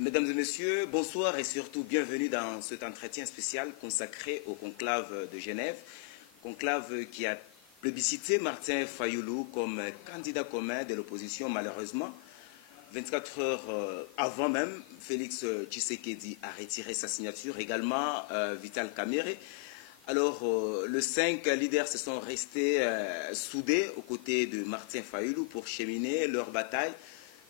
Mesdames et messieurs, bonsoir et surtout bienvenue dans cet entretien spécial consacré au conclave de Genève. Conclave qui a plébiscité Martin Fayoulou comme candidat commun de l'opposition, malheureusement. 24 heures avant même, Félix Tshisekedi a retiré sa signature, également Vital Kamerhe. Alors, les 5 leaders se sont restés soudés aux côtés de Martin Fayoulou pour cheminer leur bataille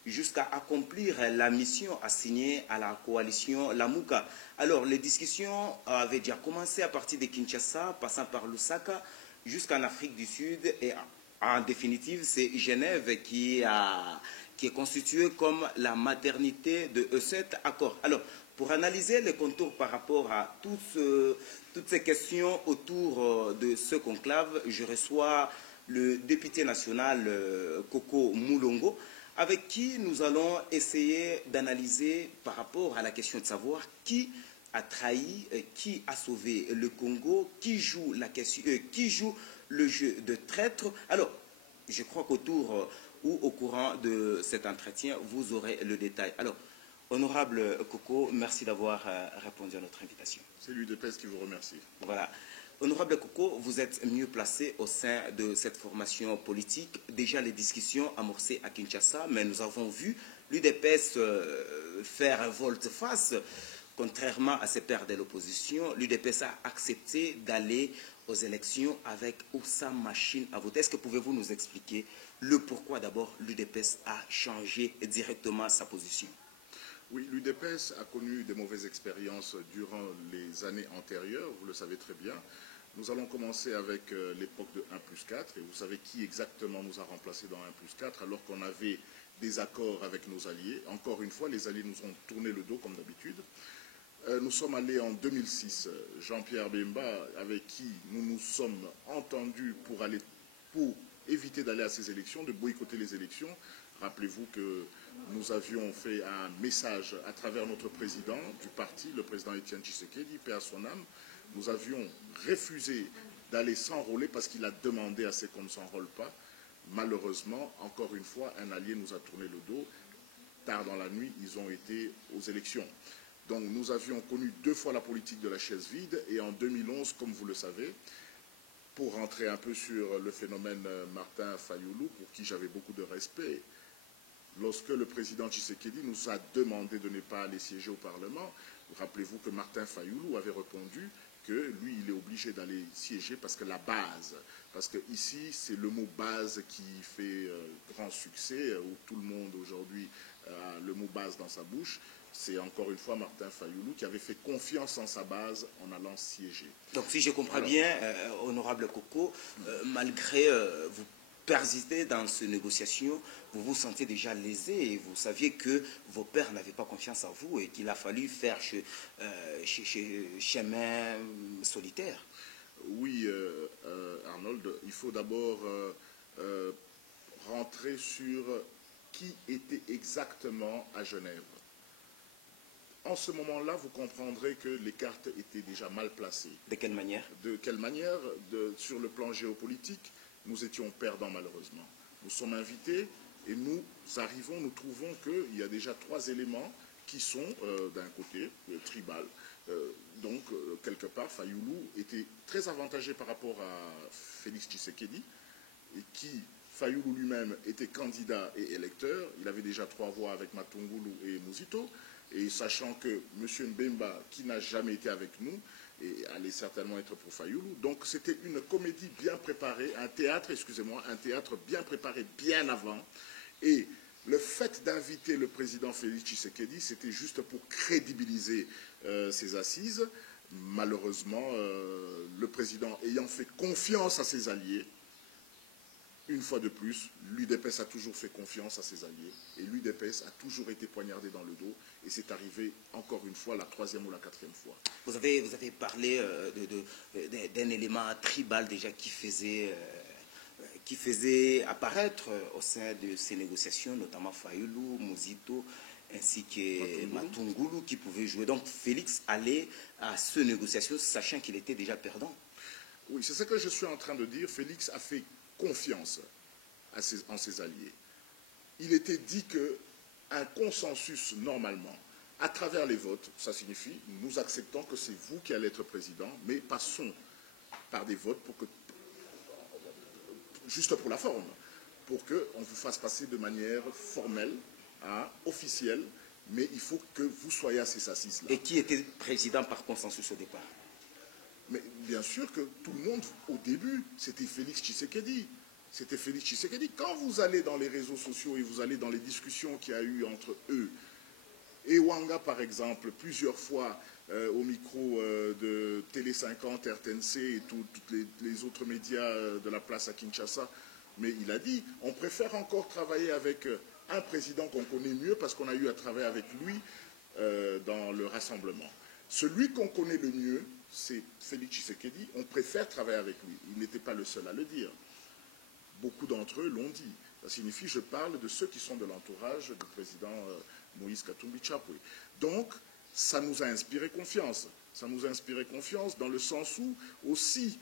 jusqu'à accomplir la mission assignée à la coalition Lamuka. Alors, les discussions avaient déjà commencé à partir de Kinshasa, passant par Lusaka, jusqu'en Afrique du Sud. Et en définitive, c'est Genève qui est constituée comme la maternité de cet accord. Alors, pour analyser les contours par rapport à toutes ces questions autour de ce conclave, je reçois le député national Koko Moulongo, avec qui nous allons essayer d'analyser par rapport à la question de savoir qui a trahi, qui a sauvé le Congo, qui joue le jeu de traître. Alors, je crois qu'autour ou au courant de cet entretien, vous aurez le détail. Alors, honorable Koko, merci d'avoir répondu à notre invitation. C'est l'UDPS qui vous remercie. Voilà. Honorable Koko, vous êtes mieux placé au sein de cette formation politique. Déjà les discussions amorcées à Kinshasa, mais nous avons vu l'UDPS faire volte-face. Contrairement à ses pairs de l'opposition, l'UDPS a accepté d'aller aux élections avec ou sans machine à voter. Est-ce que pouvez-vous nous expliquer le pourquoi d'abord l'UDPS a changé directement sa position? Oui, l'UDPS a connu des mauvaises expériences durant les années antérieures, vous le savez très bien. Nous allons commencer avec l'époque de 1+4, et vous savez qui exactement nous a remplacés dans 1+4, alors qu'on avait des accords avec nos alliés. Encore une fois, les alliés nous ont tourné le dos, comme d'habitude. Nous sommes allés en 2006, Jean-Pierre Bemba, avec qui nous nous sommes entendus pour éviter d'aller à ces élections, de boycotter les élections. Rappelez-vous que nous avions fait un message à travers notre président du parti, le président Étienne Tshisekedi, paix à son âme. Nous avions refusé d'aller s'enrôler parce qu'il a demandé à ce qu'on ne s'enrôle pas. Malheureusement, encore une fois, un allié nous a tourné le dos. Tard dans la nuit, ils ont été aux élections. Donc nous avions connu 2 fois la politique de la chaise vide, et en 2011, comme vous le savez, pour rentrer un peu sur le phénomène Martin Fayoulou, pour qui j'avais beaucoup de respect, lorsque le président Tshisekedi nous a demandé de ne pas aller siéger au Parlement, rappelez-vous que Martin Fayoulou avait répondu que lui, il est obligé d'aller siéger parce que la base, parce que ici, c'est le mot base qui fait grand succès, où tout le monde aujourd'hui a le mot base dans sa bouche. C'est encore une fois Martin Fayoulou qui avait fait confiance en sa base en allant siéger. Donc si je comprends bien, honorable Koko, malgré vous persistez dans ces négociations, vous vous sentez déjà lésé et vous saviez que vos pairs n'avaient pas confiance en vous et qu'il a fallu faire chemin solitaire. Oui, Arnold, il faut d'abord rentrer sur qui était exactement à Genève. En ce moment-là, vous comprendrez que les cartes étaient déjà mal placées. De quelle manière? De quelle manière? Sur le plan géopolitique, nous étions perdants malheureusement. Nous sommes invités et nous arrivons, nous trouvons qu'il y a déjà 3 éléments qui sont d'un côté tribal. Donc, quelque part, Fayoulou était très avantagé par rapport à Félix Tshisekedi, et qui, Fayoulou lui-même, était candidat et électeur. Il avait déjà 3 voix avec Matungulu et Mouzito. Et sachant que M. Mbemba, qui n'a jamais été avec nous, et allait certainement être pour Fayoulou. Donc c'était une comédie bien préparée, un théâtre bien préparé bien avant. Et le fait d'inviter le président Félix Tshisekedi, c'était juste pour crédibiliser ses assises. Malheureusement, le président ayant fait confiance à ses alliés, une fois de plus, l'UDPS a toujours fait confiance à ses alliés et l'UDPS a toujours été poignardé dans le dos et c'est arrivé encore une fois la 3e ou la 4e fois. Vous avez parlé d'un élément tribal déjà qui faisait apparaître au sein de ces négociations, notamment Fayoulou, Mouzito, ainsi que Matungulu qui pouvaient jouer. Donc Félix allait à ces négociations sachant qu'il était déjà perdant. Oui, c'est ce que je suis en train de dire. Félix a fait confiance en ses alliés. Il était dit qu'un consensus, normalement, à travers les votes, ça signifie, nous acceptons que c'est vous qui allez être président, mais passons par des votes pour que, juste pour la forme, pour qu'on vous fasse passer de manière formelle, officielle, mais il faut que vous soyez à ces assises-là. Et qui était président par consensus au départ? Mais bien sûr que tout le monde, au début, c'était Félix Tshisekedi. C'était Félix Tshisekedi. Quand vous allez dans les réseaux sociaux et vous allez dans les discussions qu'il y a eu entre eux, et Wanga, par exemple, plusieurs fois au micro de Télé 50, RTNC et tous les autres médias de la place à Kinshasa, mais il a dit, on préfère encore travailler avec un président qu'on connaît mieux parce qu'on a eu à travailler avec lui dans le rassemblement. Celui qu'on connaît le mieux, c'est Félix Tshisekedi, on préfère travailler avec lui. Il n'était pas le seul à le dire. Beaucoup d'entre eux l'ont dit. Ça signifie, je parle de ceux qui sont de l'entourage du président Moïse Katumbi Chapwe. Donc, ça nous a inspiré confiance. Ça nous a inspiré confiance dans le sens où, aussi,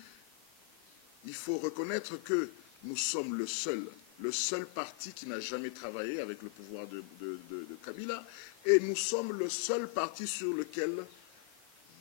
il faut reconnaître que nous sommes le seul parti qui n'a jamais travaillé avec le pouvoir de Kabila, et nous sommes le seul parti sur lequel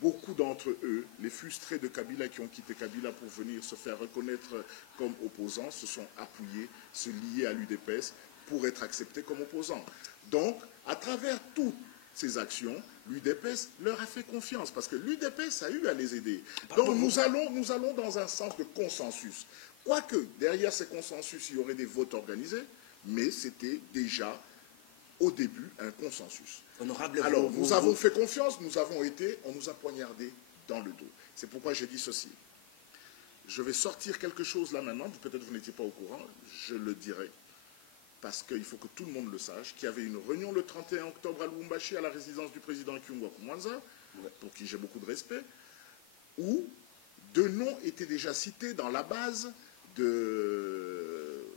beaucoup d'entre eux, les frustrés de Kabila qui ont quitté Kabila pour venir se faire reconnaître comme opposants, se sont appuyés, se lier à l'UDPS pour être acceptés comme opposants. Donc, à travers toutes ces actions, l'UDPS leur a fait confiance parce que l'UDPS a eu à les aider. Donc, nous allons dans un sens de consensus. Quoique, derrière ces consensus, il y aurait des votes organisés, mais c'était déjà au début un consensus. Honorable, alors, nous avons fait confiance, on nous a poignardé dans le dos. C'est pourquoi j'ai dit ceci. Je vais sortir quelque chose là maintenant, peut-être vous n'étiez pas au courant, je le dirai, parce qu'il faut que tout le monde le sache, qu'il y avait une réunion le 31 octobre à Lubumbashi, à la résidence du président Kyungwa Kumwanza, pour qui j'ai beaucoup de respect, où 2 noms étaient déjà cités dans la base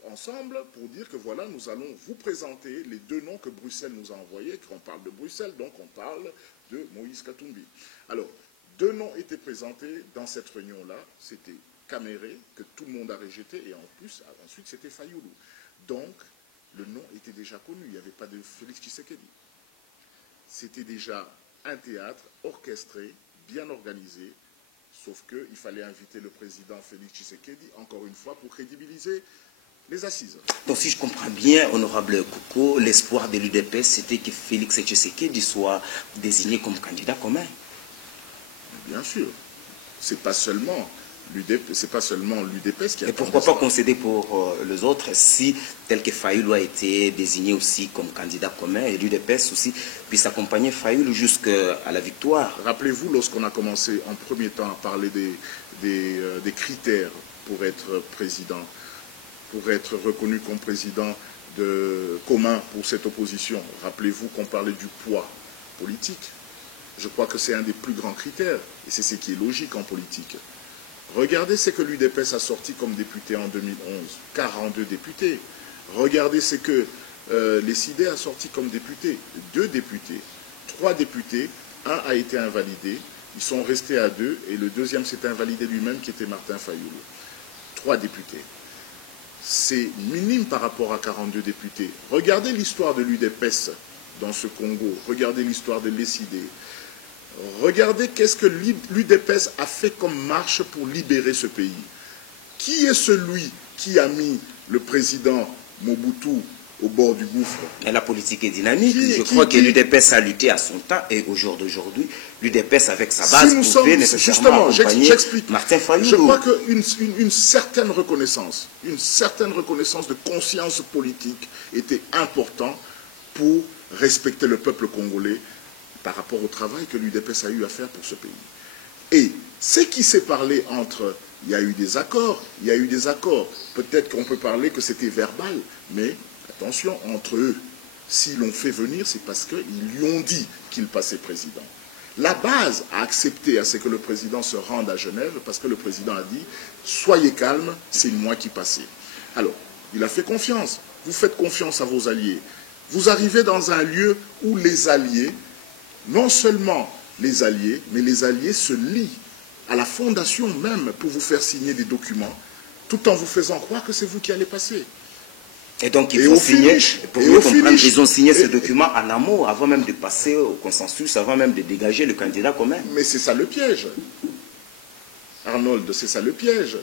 ensemble pour dire que voilà, nous allons vous présenter les 2 noms que Bruxelles nous a envoyés. Quand on parle de Bruxelles, donc on parle de Moïse Katumbi. Alors, 2 noms étaient présentés dans cette réunion-là. C'était Kamere, que tout le monde a rejeté, et en plus, ensuite, c'était Fayoulou. Donc, le nom était déjà connu. Il n'y avait pas de Félix Tshisekedi. C'était déjà un théâtre orchestré, bien organisé, sauf qu'il fallait inviter le président Félix Tshisekedi, encore une fois, pour crédibiliser les assises. Donc si je comprends bien, honorable Koko, l'espoir de l'UDPS, c'était que Félix Tshisekedi soit désigné comme candidat commun. Bien sûr. C'est pas seulement l'UDPS qui a... Et pourquoi pas concéder pour les autres si, tel que Fayoulou a été désigné aussi comme candidat commun, et l'UDPS aussi puisse accompagner Fayoulou jusqu'à la victoire. Rappelez-vous, lorsqu'on a commencé en premier temps à parler des critères pour être président, pour être reconnu comme président commun pour cette opposition, rappelez-vous qu'on parlait du poids politique. Je crois que c'est un des plus grands critères, et c'est ce qui est logique en politique. Regardez ce que l'UDPS a sorti comme député en 2011, 42 députés. Regardez ce que les CID a sorti comme députés, 2 députés, 3 députés, un a été invalidé, ils sont restés à 2, et le deuxième s'est invalidé lui-même, qui était Martin Fayoulou. 3 députés. C'est minime par rapport à 42 députés. Regardez l'histoire de l'UDPS dans ce Congo, regardez l'histoire de l'ECD. Regardez qu'est-ce que l'UDPS a fait comme marche pour libérer ce pays. Qui est celui qui a mis le président Mobutu au bord du gouffre? Et la politique est dynamique. Je crois que l'UDPS a lutté à son temps, et au jour d'aujourd'hui, l'UDPS avec sa base pouvait nécessairement accompagner Martin Fayoulou. Je crois qu'une certaine reconnaissance de conscience politique était importante pour respecter le peuple congolais par rapport au travail que l'UDPS a eu à faire pour ce pays. Et ce qui s'est parlé entre... Il y a eu des accords, Peut-être qu'on peut parler que c'était verbal, mais attention, entre eux, s'ils l'ont fait venir, c'est parce qu'ils lui ont dit qu'il passait président. La base a accepté à ce que le président se rende à Genève, parce que le président a dit « Soyez calme, c'est moi qui passais ». Alors, il a fait confiance. Vous faites confiance à vos alliés. Vous arrivez dans un lieu où les alliés, non seulement les alliés, mais les alliés se lient à la fondation même pour vous faire signer des documents, tout en vous faisant croire que c'est vous qui allez passer. Et donc, ils ont signé, pour mieux comprendre, ils ont signé ce document en amont, avant même de passer au consensus, avant même de dégager le candidat commun. Mais c'est ça le piège. Arnold, c'est ça le piège.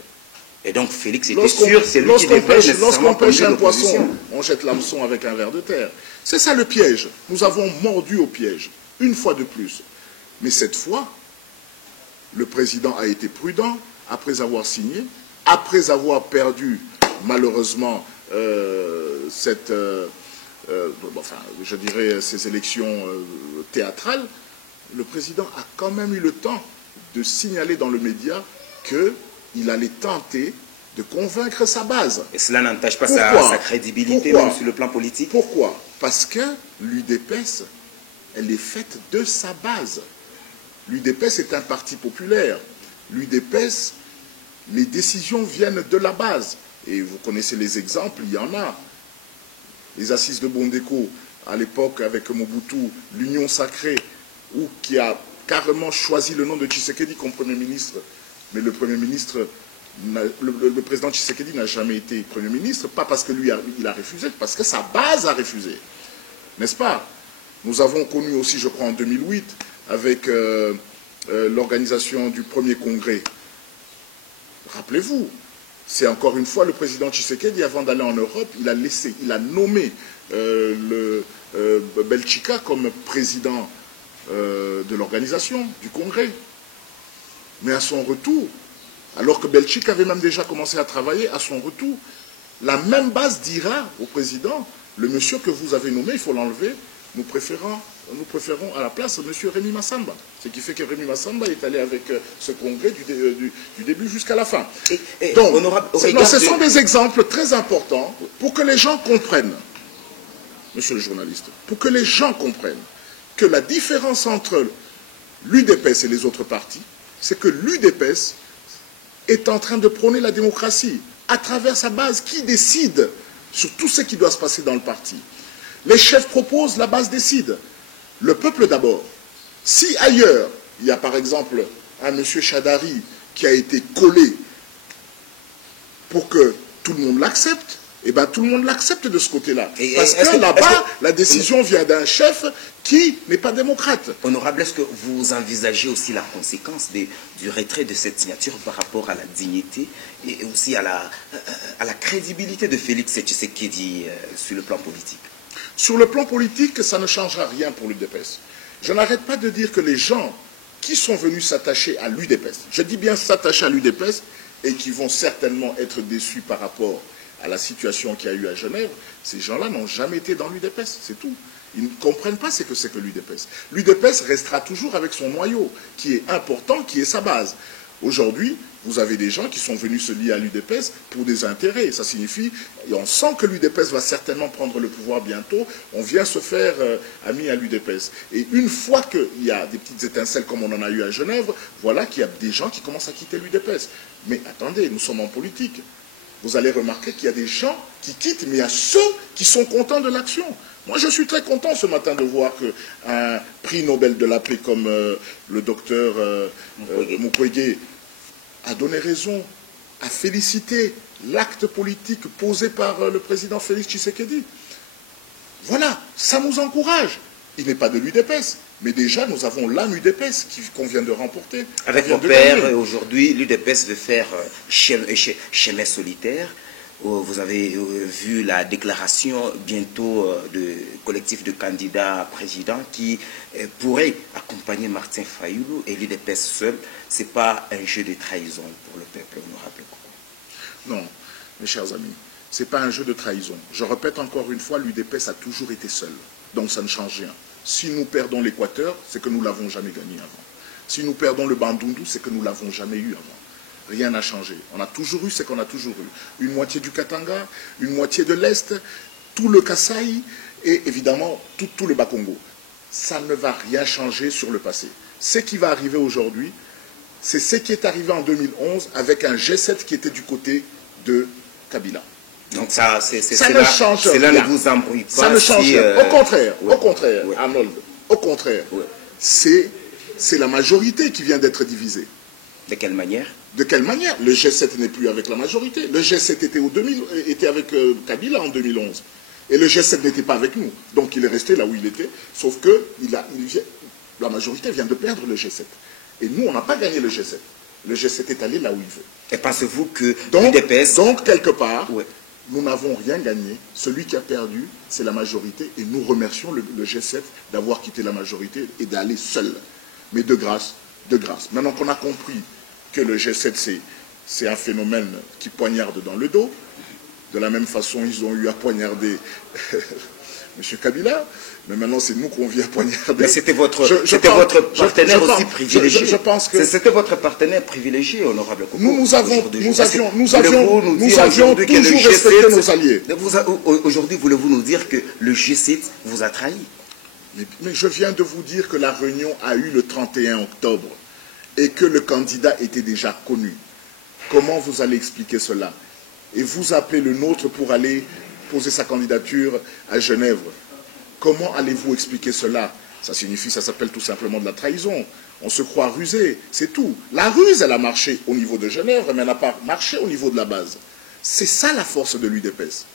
Et donc, Félix était sûr, c'est lui qui dépêche. Lorsqu'on pêche un poisson, on jette l'hameçon avec un verre de terre. C'est ça le piège. Nous avons mordu au piège, une fois de plus. Mais cette fois, le président a été prudent, après avoir signé, après avoir perdu, malheureusement, je dirais, ces élections théâtrales. Le président a quand même eu le temps de signaler dans le média qu'il allait tenter de convaincre sa base. Et cela n'entache pas sa crédibilité, même sur le plan politique. Pourquoi? Parce que l'UDPS, elle est faite de sa base. L'UDPS est un parti populaire. L'UDPS, les décisions viennent de la base. Et vous connaissez les exemples, il y en a. Les assises de Bondeko, à l'époque, avec Mobutu, l'Union sacrée, qui a carrément choisi le nom de Tshisekedi comme Premier ministre. Mais le Premier ministre, le président Tshisekedi n'a jamais été Premier ministre, pas parce que lui il a refusé, parce que sa base a refusé. N'est-ce pas? Nous avons connu aussi, je crois, en 2008, avec l'organisation du premier congrès. Rappelez-vous, c'est encore une fois le président Tshisekedi, avant d'aller en Europe, il a nommé Belchika comme président de l'organisation, du congrès. Mais à son retour, alors que Belchika avait même déjà commencé à travailler, à son retour, la même base dira au président, le monsieur que vous avez nommé, il faut l'enlever, nous préférons à la place monsieur Rémy Massamba. Ce qui fait que Rémy Massamba est allé avec ce congrès du début jusqu'à la fin. Donc, ce sont des exemples très importants pour que les gens comprennent, monsieur le journaliste, pour que les gens comprennent que la différence entre l'UDPS et les autres partis, c'est que l'UDPS est en train de prôner la démocratie à travers sa base qui décide sur tout ce qui doit se passer dans le parti. Les chefs proposent, la base décide. Le peuple d'abord. Si ailleurs, il y a par exemple un monsieur Chadari qui a été collé pour que tout le monde l'accepte, eh bien tout le monde l'accepte de ce côté-là. Parce que là-bas, la décision vient d'un chef qui n'est pas démocrate. Honorable, est-ce que vous envisagez aussi la conséquence du retrait de cette signature par rapport à la dignité et aussi à la crédibilité de Félix Tshisekedi sur le plan politique? Sur le plan politique, ça ne changera rien pour l'UDPS. Je n'arrête pas de dire que les gens qui sont venus s'attacher à l'UDPS, je dis bien s'attacher à l'UDPS, et qui vont certainement être déçus par rapport à la situation qu'il y a eu à Genève, ces gens-là n'ont jamais été dans l'UDPS, c'est tout. Ils ne comprennent pas ce que c'est que l'UDPS. L'UDPS restera toujours avec son noyau, qui est important, qui est sa base. Aujourd'hui, vous avez des gens qui sont venus se lier à l'UDPS pour des intérêts. Ça signifie, et on sent que l'UDPS va certainement prendre le pouvoir bientôt, on vient se faire ami à l'UDPS. Et une fois qu'il y a des petites étincelles comme on en a eu à Genève, voilà qu'il y a des gens qui commencent à quitter l'UDPS. Mais attendez, nous sommes en politique. Vous allez remarquer qu'il y a des gens qui quittent, mais il y a ceux qui sont contents de l'action. Moi, je suis très content ce matin de voir qu'un prix Nobel de la paix comme le docteur Mukwege a donné raison, a félicité l'acte politique posé par le président Félix Tshisekedi. Voilà, ça nous encourage. Il n'est pas de l'UDPS, mais déjà nous avons l'âme UDPS qu'on vient de remporter. Avec mon père, aujourd'hui, l'UDPS veut faire chemin solitaire. Vous avez vu la déclaration bientôt du collectif de candidats à président qui pourrait accompagner Martin Fayulu, et l'UDPS seul. Ce n'est pas un jeu de trahison pour le peuple, honorable. Non, mes chers amis, ce n'est pas un jeu de trahison. Je répète encore une fois, l'UDPS a toujours été seul. Donc ça ne change rien. Si nous perdons l'Équateur, c'est que nous ne l'avons jamais gagné avant. Si nous perdons le Bandundu, c'est que nous ne l'avons jamais eu avant. Rien n'a changé. On a toujours eu ce qu'on a toujours eu. Une moitié du Katanga, une moitié de l'Est, tout le Kasaï et évidemment tout le Bas-Congo. Ça ne va rien changer sur le passé. Ce qui va arriver aujourd'hui, c'est ce qui est arrivé en 2011 avec un G7 qui était du côté de Kabila. Donc ça ne change rien. Cela ne vous embrouille pas. Ça ne change rien. Au contraire, ouais. Arnold, au contraire, ouais. c'est la majorité qui vient d'être divisée. De quelle manière? De quelle manière? Le G7 n'est plus avec la majorité. Le G7 était avec Kabila en 2011. Et le G7 n'était pas avec nous. Donc il est resté là où il était. Sauf que la majorité vient de perdre le G7. Et nous, on n'a pas gagné le G7. Le G7 est allé là où il veut. Et pensez-vous que l'UDPS... Donc, quelque part, ouais, nous n'avons rien gagné. Celui qui a perdu, c'est la majorité. Et nous remercions le G7 d'avoir quitté la majorité et d'aller seul. Mais de grâce, de grâce. Maintenant qu'on a compris que le G7, c'est un phénomène qui poignarde dans le dos, de la même façon, ils ont eu à poignarder M. Kabila, mais maintenant c'est nous qu'on vient poignarder. Mais c'était votre partenaire aussi privilégié. Je pense que c'était votre partenaire privilégié, honorable Koko. Nous avions toujours respecté nos alliés. Aujourd'hui, voulez-vous nous dire que le G7 vous a trahi? Mais je viens de vous dire que la réunion a eu le 31 octobre et que le candidat était déjà connu. Comment vous allez expliquer cela? Et vous appelez le nôtre pour aller poser sa candidature à Genève. Comment allez-vous expliquer cela? Ça signifie, ça s'appelle tout simplement de la trahison. On se croit rusé, c'est tout. La ruse, elle a marché au niveau de Genève, mais elle n'a pas marché au niveau de la base. C'est ça la force de l'UDPS.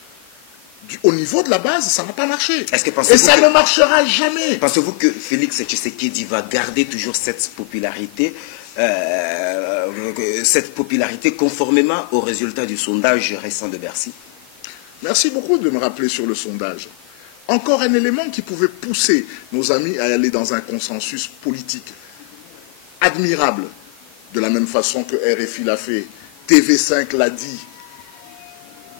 Au niveau de la base, ça n'a pas marché. Et ça ne marchera jamais. Pensez-vous que Félix Tshisekedi va garder toujours cette popularité conformément aux résultats du sondage récent de Bercy? Merci beaucoup de me rappeler sur le sondage. Encore un élément qui pouvait pousser nos amis à aller dans un consensus politique admirable, de la même façon que RFI l'a fait, TV5 l'a dit.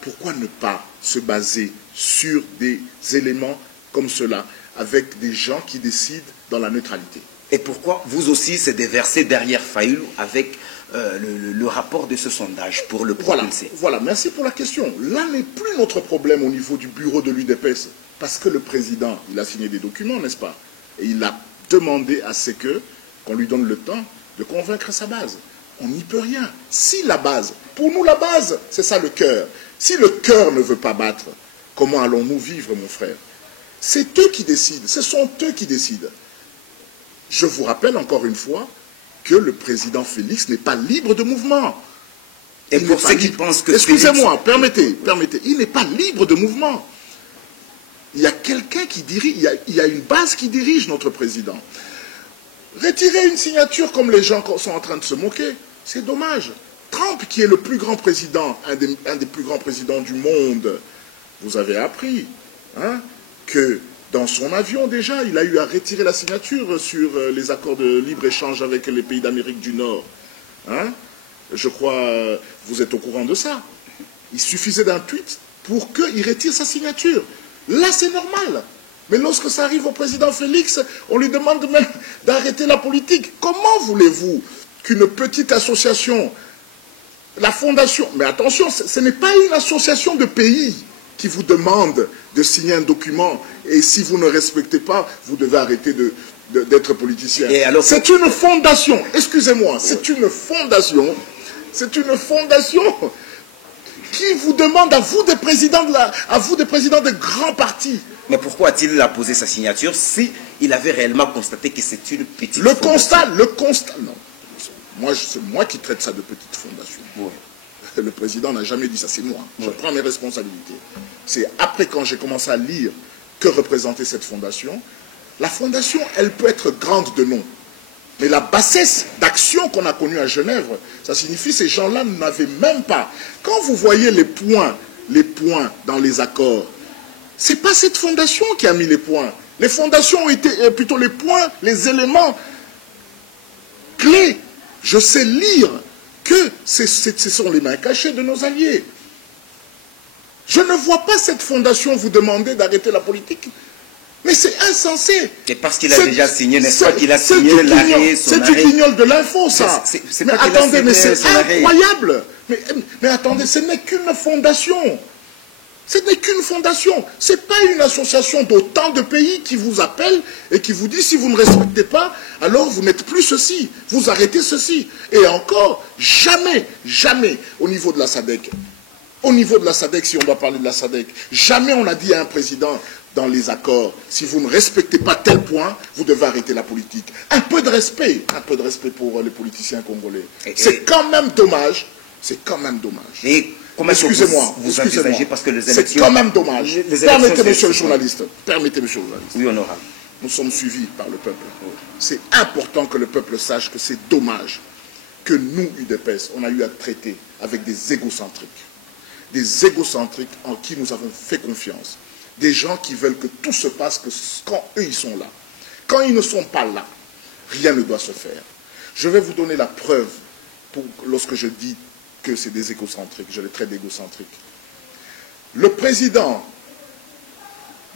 Pourquoi ne pas se baser sur des éléments comme cela, avec des gens qui décident dans la neutralité? Et pourquoi vous aussi se déversez derrière Fayoulou avec le rapport de ce sondage pour le propulser? Voilà, merci pour la question. Là n'est plus notre problème au niveau du bureau de l'UDPS, parce que le président, il a signé des documents, n'est-ce pas? Et il a demandé à ce qu'on lui donne le temps de convaincre sa base. On n'y peut rien. Si la base, pour nous la base, c'est ça le cœur. Si le cœur ne veut pas battre, comment allons-nous vivre, mon frère? C'est eux qui décident, ce sont eux qui décident. Je vous rappelle encore une fois que le président Félix n'est pas libre de mouvement. Et pour ceux qui pensent que... Excusez-moi, permettez, il n'est pas libre de mouvement. Il y a quelqu'un qui dirige, il y a une base qui dirige notre président. Retirer une signature comme les gens sont en train de se moquer, c'est dommage. Trump, qui est le plus grand président, un des plus grands présidents du monde, vous avez appris que dans son avion déjà, il a eu à retirer la signature sur les accords de libre-échange avec les pays d'Amérique du Nord. Je crois vous êtes au courant de ça. Il suffisait d'un tweet pour qu'il retire sa signature. Là, c'est normal. Mais lorsque ça arrive au président Félix, on lui demande même d'arrêter la politique. Comment voulez-vous qu'une petite association, la fondation, mais attention, ce n'est pas une association de pays qui vous demande de signer un document et si vous ne respectez pas, vous devez arrêter d'être politicien. C'est une fondation, excusez-moi, c'est une fondation qui vous demande à vous des présidents de grands partis. Mais pourquoi a-t-il posé sa signature si il avait réellement constaté que c'est une petite fondation? Le constat, non. C'est moi qui traite ça de petite fondation. Oui. Le président n'a jamais dit ça, c'est moi. Je prends mes responsabilités. C'est après quand j'ai commencé à lire que représentait cette fondation. La fondation, elle peut être grande de nom. Mais la bassesse d'action qu'on a connue à Genève, ça signifie que ces gens-là n'avaient même pas. Quand vous voyez les points dans les accords, ce n'est pas cette fondation qui a mis les points. Les fondations ont été plutôt les points, les éléments clés. Je sais lire que ce sont les mains cachées de nos alliés. Je ne vois pas cette fondation vous demander d'arrêter la politique. Mais c'est insensé. Et parce qu'il a déjà signé, n'est-ce pas, qu'il a signé l'arrêt, son arrêt. C'est du guignol de l'info, ça. Mais attendez, mais c'est incroyable. Mais attendez, ce n'est qu'une fondation. Ce n'est qu'une fondation. Ce n'est pas une association d'autant de pays qui vous appelle et qui vous dit si vous ne respectez pas, alors vous n'êtes plus ceci. Vous arrêtez ceci. Et encore, jamais, jamais, au niveau de la SADC, Au niveau de la SADC, si on doit parler de la SADC, jamais on a dit à un président dans les accords, si vous ne respectez pas tel point, vous devez arrêter la politique. Un peu de respect pour les politiciens congolais. C'est quand même dommage, c'est quand même dommage. Excusez-moi, vous envisagez parce que les élections... C'est quand même dommage. Permettez, monsieur le journaliste. Permettez, monsieur le journaliste. Oui, honorable. Nous sommes suivis par le peuple. C'est important que le peuple sache que c'est dommage que nous, UDPS, on a eu à traiter avec des égocentriques. Des égocentriques en qui nous avons fait confiance. Des gens qui veulent que tout se passe que quand eux, ils sont là. Quand ils ne sont pas là, rien ne doit se faire. Je vais vous donner la preuve lorsque je dis que c'est des égocentriques. Je les traite d'égocentriques. Le président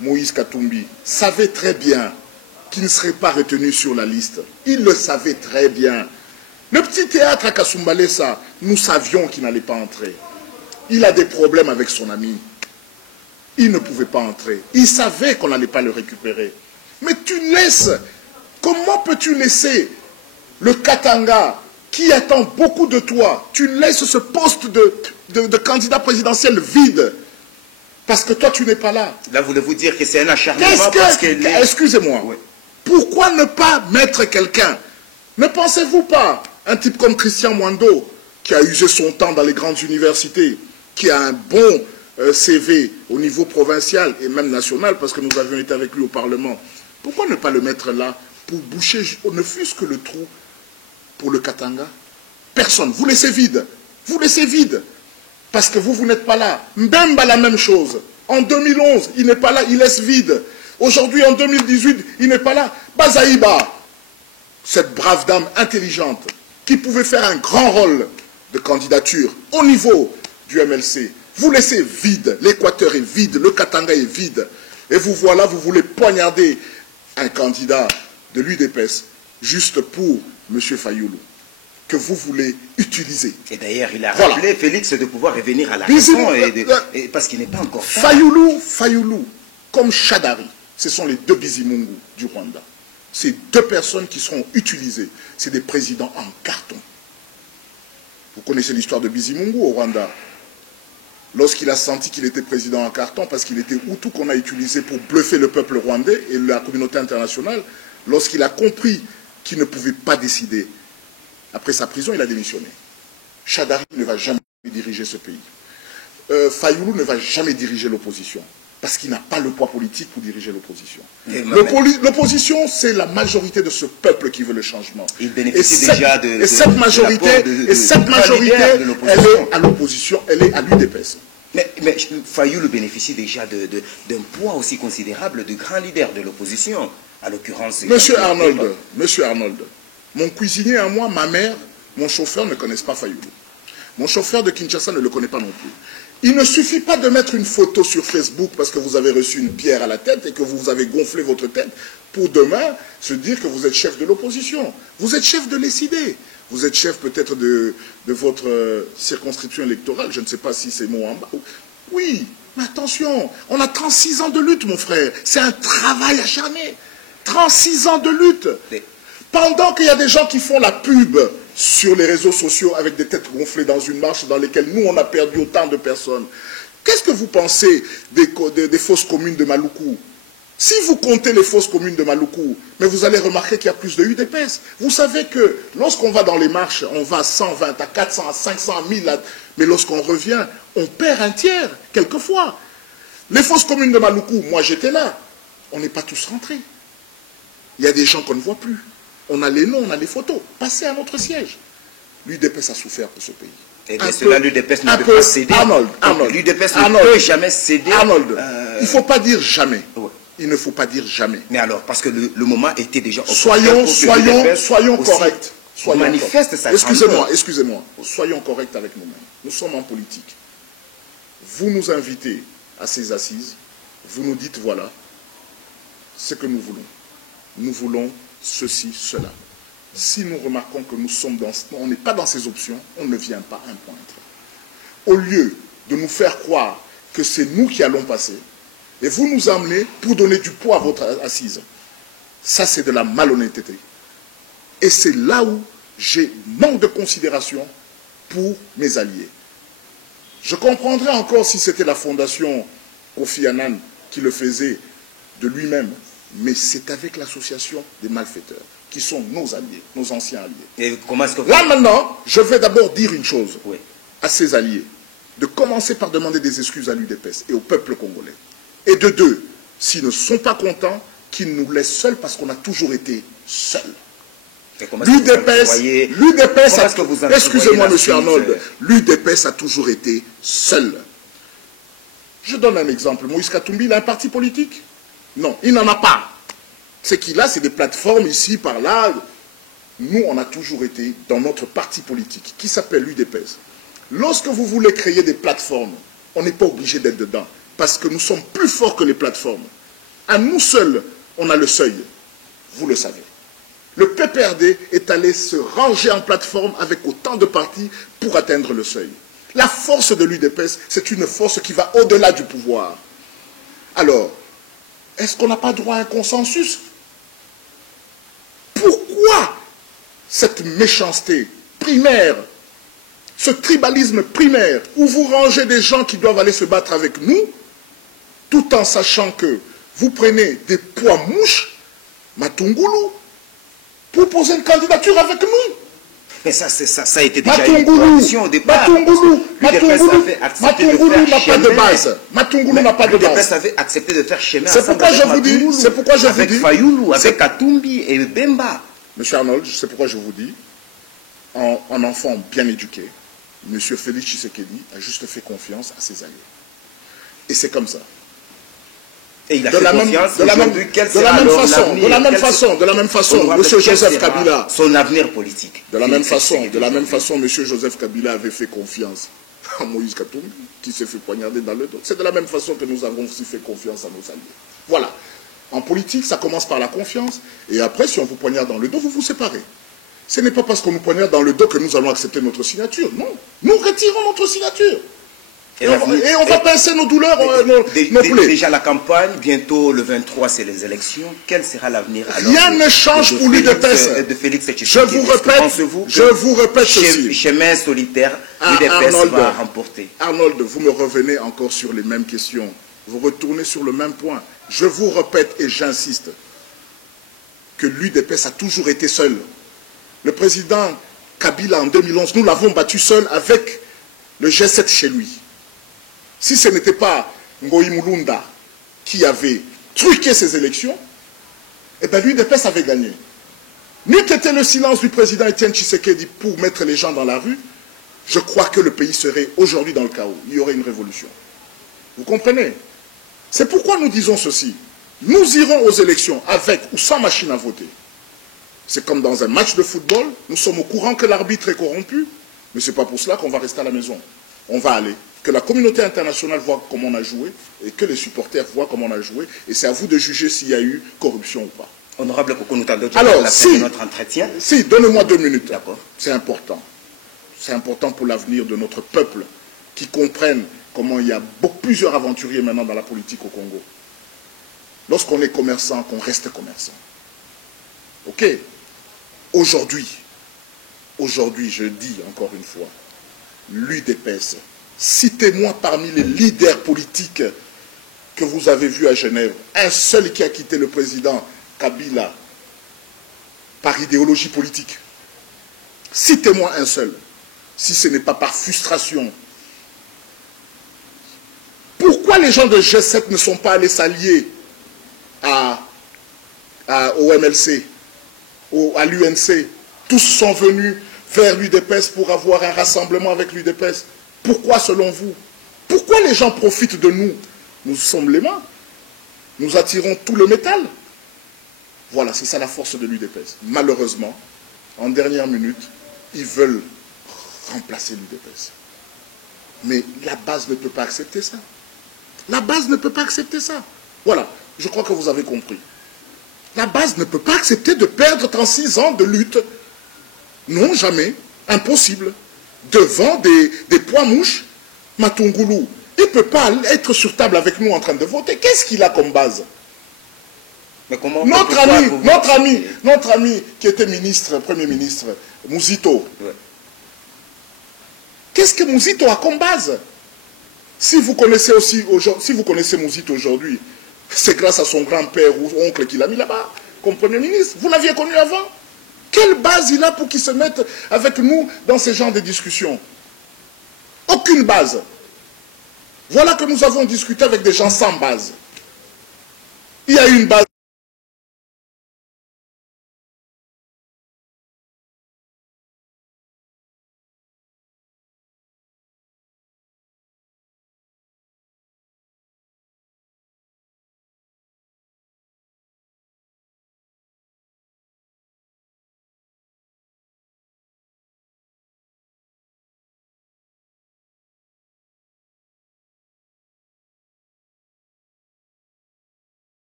Moïse Katumbi savait très bien qu'il ne serait pas retenu sur la liste. Il le savait très bien. Le petit théâtre à Kasumbalesa, nous savions qu'il n'allait pas entrer. Il a des problèmes avec son ami. Il ne pouvait pas entrer. Il savait qu'on n'allait pas le récupérer. Mais tu laisses. Comment peux-tu laisser le Katanga qui attend beaucoup de toi? Tu laisses ce poste de candidat présidentiel vide. Parce que toi, tu n'es pas là. Là, voulez-vous dire que c'est un acharnement parce que... Excusez-moi. Oui. Pourquoi ne pas mettre quelqu'un? Ne pensez-vous pas, un type comme Christian Mwando, qui a usé son temps dans les grandes universités, qui a un bon CV au niveau provincial et même national, parce que nous avions été avec lui au Parlement, pourquoi ne pas le mettre là pour boucher, ne fût-ce que le trou pour le Katanga? Personne. Vous laissez vide. Vous laissez vide. Parce que vous n'êtes pas là. Mbemba, la même chose. En 2011, il n'est pas là, il laisse vide. Aujourd'hui, en 2018, il n'est pas là. Bazaïba, cette brave dame intelligente, qui pouvait faire un grand rôle de candidature au niveau du MLC, vous laissez vide. L'Équateur est vide, le Katanga est vide. Et vous voilà, vous voulez poignarder un candidat de l'UDPS juste pour M. Fayoulou, que vous voulez utiliser. Et d'ailleurs, il a rappelé, Félix, de pouvoir revenir à la raison, parce qu'il n'est pas encore tard. Fayoulou, comme Chadari, ce sont les deux Bizimungu du Rwanda. Ces deux personnes qui seront utilisées, c'est des présidents en carton. Vous connaissez l'histoire de Bizimungu au Rwanda. Lorsqu'il a senti qu'il était président en carton, parce qu'il était Hutu qu'on a utilisé pour bluffer le peuple rwandais et la communauté internationale, lorsqu'il a compris qu'il ne pouvait pas décider, après sa prison, il a démissionné. Chadari ne va jamais diriger ce pays. Fayoulou ne va jamais diriger l'opposition, parce qu'il n'a pas le poids politique pour diriger l'opposition. L'opposition, c'est la majorité de ce peuple qui veut le changement. Il bénéficie déjà de cette majorité, elle est à l'opposition, elle est à l'UDPS. Mais Fayoulou bénéficie déjà d'un poids aussi considérable de grands leaders de l'opposition, à l'occurrence... Monsieur Arnold, mon cuisinier à moi, ma mère, mon chauffeur ne connaissent pas Fayoulou. Mon chauffeur de Kinshasa ne le connaît pas non plus. Il ne suffit pas de mettre une photo sur Facebook parce que vous avez reçu une pierre à la tête et que vous avez gonflé votre tête pour demain se dire que vous êtes chef de l'opposition. Vous êtes chef de l'ECD. Vous êtes chef peut-être de votre circonscription électorale. Je ne sais pas si c'est mot en bas. Oui, mais attention, on a 36 ans de lutte, mon frère. C'est un travail acharné. 36 ans de lutte. Pendant qu'il y a des gens qui font la pub sur les réseaux sociaux avec des têtes gonflées dans une marche dans lesquelles nous, on a perdu autant de personnes. Qu'est-ce que vous pensez des fosses communes de Maluku? Si vous comptez les fosses communes de Maluku, mais vous allez remarquer qu'il y a plus de UDPS. Vous savez que lorsqu'on va dans les marches, on va à 120, à 400, à 500, à 1000, mais lorsqu'on revient, on perd un tiers, quelquefois. Les fosses communes de Maluku, moi j'étais là, on n'est pas tous rentrés. Il y a des gens qu'on ne voit plus. On a les noms, on a les photos. Passez à notre siège. L'UDPS a souffert pour ce pays. Et de cela, l'UDPS ne peut pas céder. Arnold, l'UDPS ne peut jamais céder. Arnold, il ne faut pas dire jamais. Ouais. Il ne faut pas dire jamais. Mais alors, parce que le moment était déjà... Soyons corrects. Manifeste sa Excusez-moi. Soyons corrects avec nous-mêmes. Nous sommes en politique. Vous nous invitez à ces assises. Vous nous dites, voilà, ce que nous voulons. Nous voulons ceci, cela. Si nous remarquons que on n'est pas dans ces options, on ne vient pas un point. Au lieu de nous faire croire que c'est nous qui allons passer, et vous nous amenez pour donner du poids à votre assise. Ça, c'est de la malhonnêteté. Et c'est là où j'ai manque de considération pour mes alliés. Je comprendrais encore si c'était la fondation Kofi Annan qui le faisait de lui-même, mais c'est avec l'association des malfaiteurs, qui sont nos alliés, nos anciens alliés. Et comment est-ce que... Là maintenant, je vais d'abord dire une chose Oui. à ses alliés, de commencer par demander des excuses à l'UDPS et au peuple congolais. Et de deux, s'ils ne sont pas contents, qu'ils nous laissent seuls parce qu'on a toujours été seuls. L'UDPS, excusez-moi monsieur Arnold, l'UDPS a toujours été seul. Je donne un exemple. Moïse Katumbi, il a un parti politique? Non, il n'en a pas. Ce qu'il a, c'est des plateformes ici, par là. Nous, on a toujours été dans notre parti politique, qui s'appelle l'UDPS. Lorsque vous voulez créer des plateformes, on n'est pas obligé d'être dedans, parce que nous sommes plus forts que les plateformes. À nous seuls, on a le seuil. Vous le savez. Le PPRD est allé se ranger en plateforme avec autant de partis pour atteindre le seuil. La force de l'UDPS, c'est une force qui va au-delà du pouvoir. Alors, est-ce qu'on n'a pas droit à un consensus? Pourquoi cette méchanceté primaire, ce tribalisme primaire, où vous rangez des gens qui doivent aller se battre avec nous, tout en sachant que vous prenez des poids mouches, Matungulu, pour poser une candidature avec nous? Mais ça a été déjà une coalition au départ. Matungulu n'a pas de base. Matungulu n'a pas de base. l'UDPS avait accepté de faire chemin C'est pourquoi je vous dis. Avec Fayoulou, avec Katumbi et Bemba. Monsieur Arnold, c'est pourquoi je vous dis, en enfant bien éduqué, Monsieur Félix Tshisekedi a juste fait confiance à ses alliés. Et c'est comme ça. Et il a fait confiance de la même façon, M. Joseph Kabila. Son avenir politique. De la même façon, M. Joseph Kabila avait fait confiance à Moïse Katumbi, qui s'est fait poignarder dans le dos. C'est de la même façon que nous avons aussi fait confiance à nos alliés. Voilà. En politique, ça commence par la confiance, et après, si on vous poignarde dans le dos, vous vous séparez. Ce n'est pas parce qu'on nous poignarde dans le dos que nous allons accepter notre signature. Non. Nous retirons notre signature. Et on va pincer nos douleurs, nos plaies. Déjà la campagne, bientôt le 23, c'est les élections. Quel sera l'avenir? Rien ne change pour l'UDPS. De Félix Tshisekedi. Je vous répète ceci. Chemin solitaire, l'UDPS va remporter. Arnold, vous me revenez encore sur les mêmes questions. Vous retournez sur le même point. Je vous répète et j'insiste que l'UDPS a toujours été seul. Le président Kabila en 2011, nous l'avons battu seul avec le G7 chez lui. Si ce n'était pas Ngoï Mulunda qui avait truqué ces élections, eh bien l'UDPS avait gagné. N'eût été le silence du président Étienne Tshisekedi pour mettre les gens dans la rue, je crois que le pays serait aujourd'hui dans le chaos. Il y aurait une révolution. Vous comprenez? C'est pourquoi nous disons ceci. Nous irons aux élections avec ou sans machine à voter. C'est comme dans un match de football, nous sommes au courant que l'arbitre est corrompu, mais ce n'est pas pour cela qu'on va rester à la maison. On va aller. Que la communauté internationale voit comment on a joué et que les supporters voient comment on a joué. Et c'est à vous de juger s'il y a eu corruption ou pas. Honorable Koko Nutando, alors, la fin de notre entretien. Si, donnez-moi 2 minutes. D'accord. C'est important. C'est important pour l'avenir de notre peuple qui comprenne comment il y a plusieurs aventuriers maintenant dans la politique au Congo. Lorsqu'on est commerçant, qu'on reste commerçant. Ok? Aujourd'hui, je dis encore une fois, l'UDPS, citez-moi parmi les leaders politiques que vous avez vus à Genève, un seul qui a quitté le président Kabila par idéologie politique. Citez-moi un seul, si ce n'est pas par frustration. Pourquoi les gens de G7 ne sont pas allés s'allier au MLC, à l'UNC? Tous sont venus vers l'UDPS pour avoir un rassemblement avec l'UDPS. Pourquoi selon vous? Pourquoi les gens profitent de nous? Nous sommes les mains. Nous attirons tout le métal. Voilà, c'est ça la force de l'UDPS. Malheureusement, en dernière minute, ils veulent remplacer l'UDPS. Mais la base ne peut pas accepter ça. La base ne peut pas accepter ça. Voilà, je crois que vous avez compris. La base ne peut pas accepter de perdre 36 ans de lutte. Non, jamais. Impossible. Devant des poids mouches, Matungulu, il ne peut pas être sur table avec nous en train de voter. Qu'est-ce qu'il a comme base? Mais comment notre ami qui était ministre, Premier ministre, Mouzito. Ouais. Qu'est-ce que Mouzito a comme base? Si vous connaissez Mouzit aujourd'hui, c'est grâce à son grand-père ou oncle qu'il a mis là-bas comme Premier ministre. Vous l'aviez connu avant. Quelle base il a pour qu'il se mette avec nous dans ce genre de discussions? Aucune base. Voilà que nous avons discuté avec des gens sans base. Il y a une base.